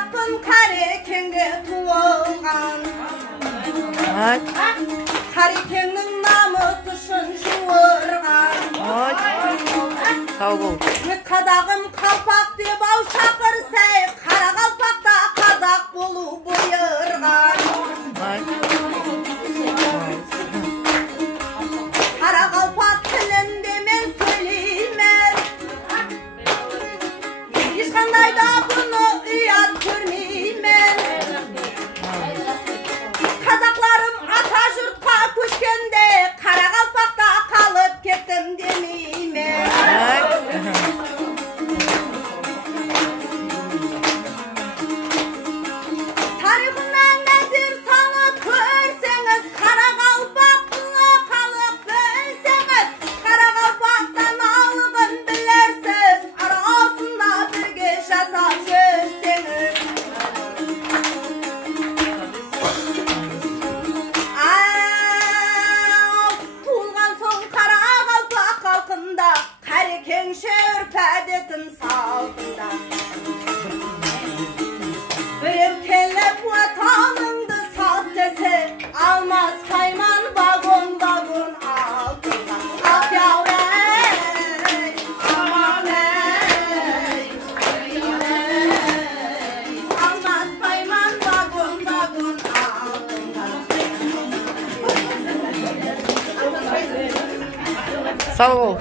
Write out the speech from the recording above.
Kapın Karekenge tuğulgan Karekengnің намысы шын жуырған Sağ ol. Өз қазағым қалпақ деп ау шақырсай Қара қалпақта қазақ болу бұйырған Қара қалпақ тілінде мен сөйлеймін Ешқандай да бұны ұят көрмеймін Қазақтарым ата жұртқа көшкенде Қара қалпақта қалып кеттім демеймін Тарихынан нәзір салып көрсеңіз Қара қалпақтың халық білсеңіз Қара қалпақтан алығын білерсіз Арасында бірге жасап жүрсеңіз Туылған соң қара қалпақ халқында Қарекең шөрп әдетім салтында Біреу келіп отаныңды сат десе Алмас Пайман вагон-вагон алтынға Ақ яурай, аман ей, Алмас Пайман вагон-вагон алтынға Sağ ol.